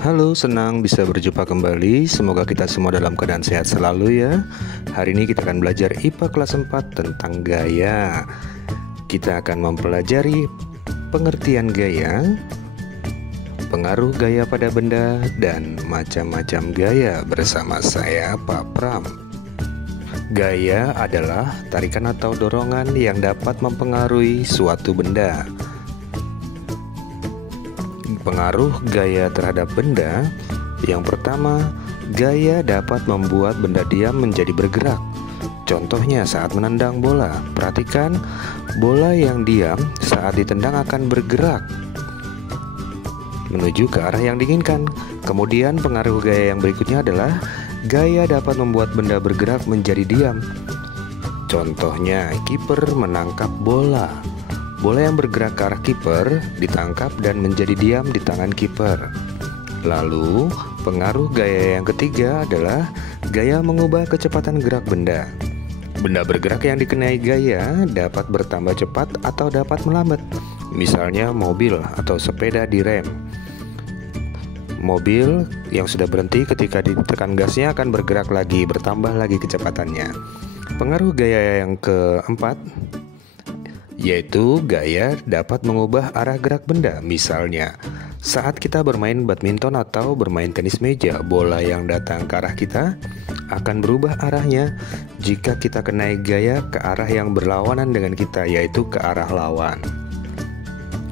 Halo, senang bisa berjumpa kembali. Semoga kita semua dalam keadaan sehat selalu ya. Hari ini kita akan belajar IPA kelas 4 tentang gaya. Kita akan mempelajari pengertian gaya, pengaruh gaya pada benda, dan macam-macam gaya bersama saya, Pak Pram. Gaya adalah tarikan atau dorongan yang dapat mempengaruhi suatu benda. Pengaruh gaya terhadap benda. Yang pertama, gaya dapat membuat benda diam menjadi bergerak. Contohnya saat menendang bola. Perhatikan, bola yang diam saat ditendang akan bergerak menuju ke arah yang diinginkan. Kemudian pengaruh gaya yang berikutnya adalah gaya dapat membuat benda bergerak menjadi diam. Contohnya, kiper menangkap bola. Bola yang bergerak ke arah kiper ditangkap dan menjadi diam di tangan kiper. Lalu, pengaruh gaya yang ketiga adalah gaya mengubah kecepatan gerak benda. Benda bergerak yang dikenai gaya dapat bertambah cepat atau dapat melambat. Misalnya mobil atau sepeda direm. Mobil yang sudah berhenti ketika ditekan gasnya akan bergerak lagi, bertambah lagi kecepatannya. Pengaruh gaya yang keempat yaitu gaya dapat mengubah arah gerak benda. Misalnya, saat kita bermain badminton atau bermain tenis meja, bola yang datang ke arah kita akan berubah arahnya jika kita kenai gaya ke arah yang berlawanan dengan kita, yaitu ke arah lawan.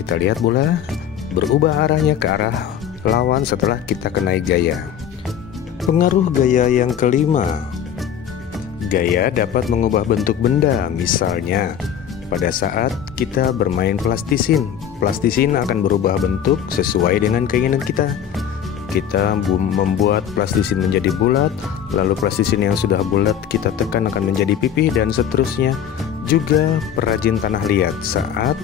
Kita lihat bola berubah arahnya ke arah lawan setelah kita kenai gaya. Pengaruh gaya yang kelima, gaya dapat mengubah bentuk benda. Misalnya, pada saat kita bermain plastisin akan berubah bentuk sesuai dengan keinginan kita. Kita membuat plastisin menjadi bulat, lalu plastisin yang sudah bulat kita tekan akan menjadi pipih, dan seterusnya. Juga perajin tanah liat saat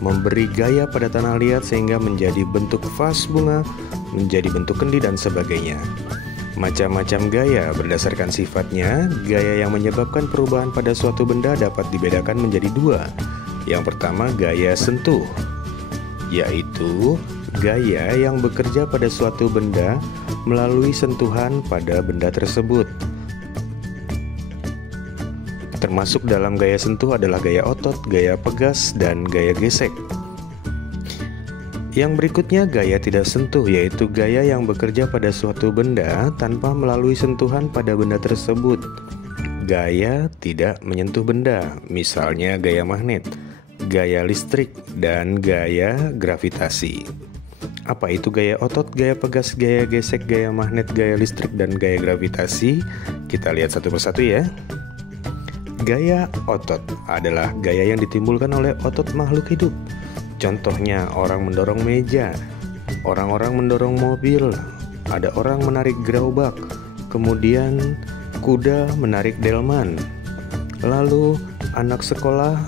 memberi gaya pada tanah liat sehingga menjadi bentuk vas bunga, menjadi bentuk kendi, dan sebagainya. Macam-macam gaya berdasarkan sifatnya. Gaya yang menyebabkan perubahan pada suatu benda dapat dibedakan menjadi dua. Yang pertama, gaya sentuh, yaitu gaya yang bekerja pada suatu benda melalui sentuhan pada benda tersebut. Termasuk dalam gaya sentuh adalah gaya otot, gaya pegas, dan gaya gesek. Yang berikutnya, gaya tidak sentuh, yaitu gaya yang bekerja pada suatu benda tanpa melalui sentuhan pada benda tersebut. Gaya tidak menyentuh benda, misalnya gaya magnet, gaya listrik, dan gaya gravitasi. Apa itu gaya otot, gaya pegas, gaya gesek, gaya magnet, gaya listrik, dan gaya gravitasi? Kita lihat satu persatu ya. Gaya otot adalah gaya yang ditimbulkan oleh otot makhluk hidup. Contohnya, orang mendorong meja, orang-orang mendorong mobil, ada orang menarik gerobak, kemudian kuda menarik delman. Lalu anak sekolah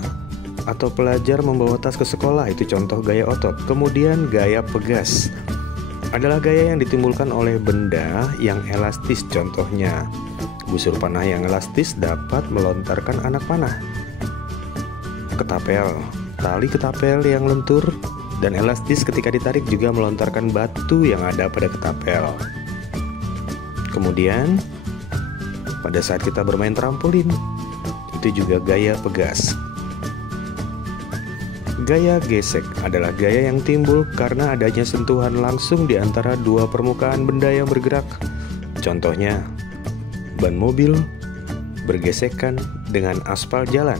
atau pelajar membawa tas ke sekolah, itu contoh gaya otot. Kemudian gaya pegas adalah gaya yang ditimbulkan oleh benda yang elastis. Contohnya, busur panah yang elastis dapat melontarkan anak panah. Ketapel, tali ketapel yang lentur dan elastis ketika ditarik juga melontarkan batu yang ada pada ketapel. Kemudian, pada saat kita bermain trampolin, itu juga gaya pegas. Gaya gesek adalah gaya yang timbul karena adanya sentuhan langsung di antara dua permukaan benda yang bergerak. Contohnya, ban mobil bergesekan dengan aspal jalan.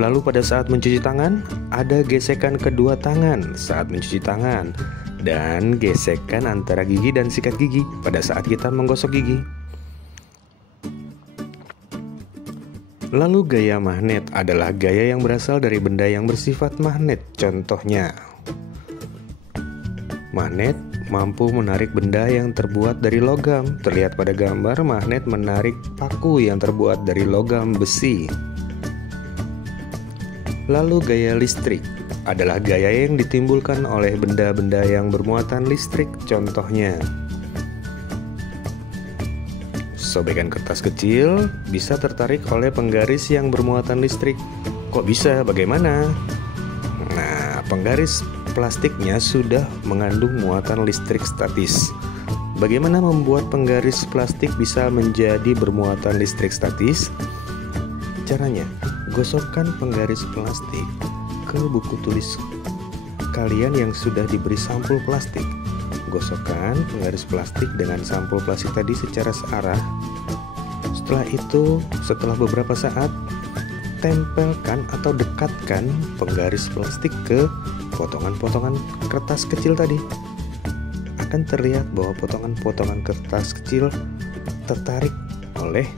Lalu pada saat mencuci tangan, ada gesekan kedua tangan saat mencuci tangan, dan gesekan antara gigi dan sikat gigi pada saat kita menggosok gigi. Lalu gaya magnet adalah gaya yang berasal dari benda yang bersifat magnet. Contohnya, magnet mampu menarik benda yang terbuat dari logam. Terlihat pada gambar, magnet menarik paku yang terbuat dari logam besi. Lalu gaya listrik adalah gaya yang ditimbulkan oleh benda-benda yang bermuatan listrik. Contohnya, sobekan kertas kecil bisa tertarik oleh penggaris yang bermuatan listrik. Kok bisa? Bagaimana? Nah, penggaris plastiknya sudah mengandung muatan listrik statis. Bagaimana membuat penggaris plastik bisa menjadi bermuatan listrik statis? Caranya, gosokkan penggaris plastik ke buku tulis kalian yang sudah diberi sampul plastik. Gosokkan penggaris plastik dengan sampul plastik tadi secara searah. Setelah itu, setelah beberapa saat, tempelkan atau dekatkan penggaris plastik ke potongan-potongan kertas kecil tadi. Akan terlihat bahwa potongan-potongan kertas kecil tertarik oleh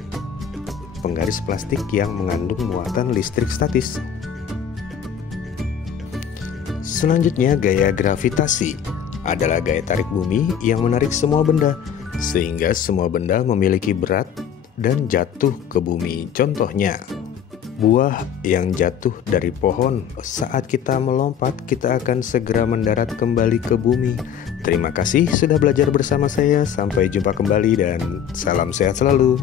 penggaris plastik yang mengandung muatan listrik statis. Selanjutnya, gaya gravitasi adalah gaya tarik bumi yang menarik semua benda, sehingga semua benda memiliki berat dan jatuh ke bumi. Contohnya, buah yang jatuh dari pohon, saat kita melompat, kita akan segera mendarat kembali ke bumi. Terima kasih sudah belajar bersama saya. Sampai jumpa kembali dan salam sehat selalu.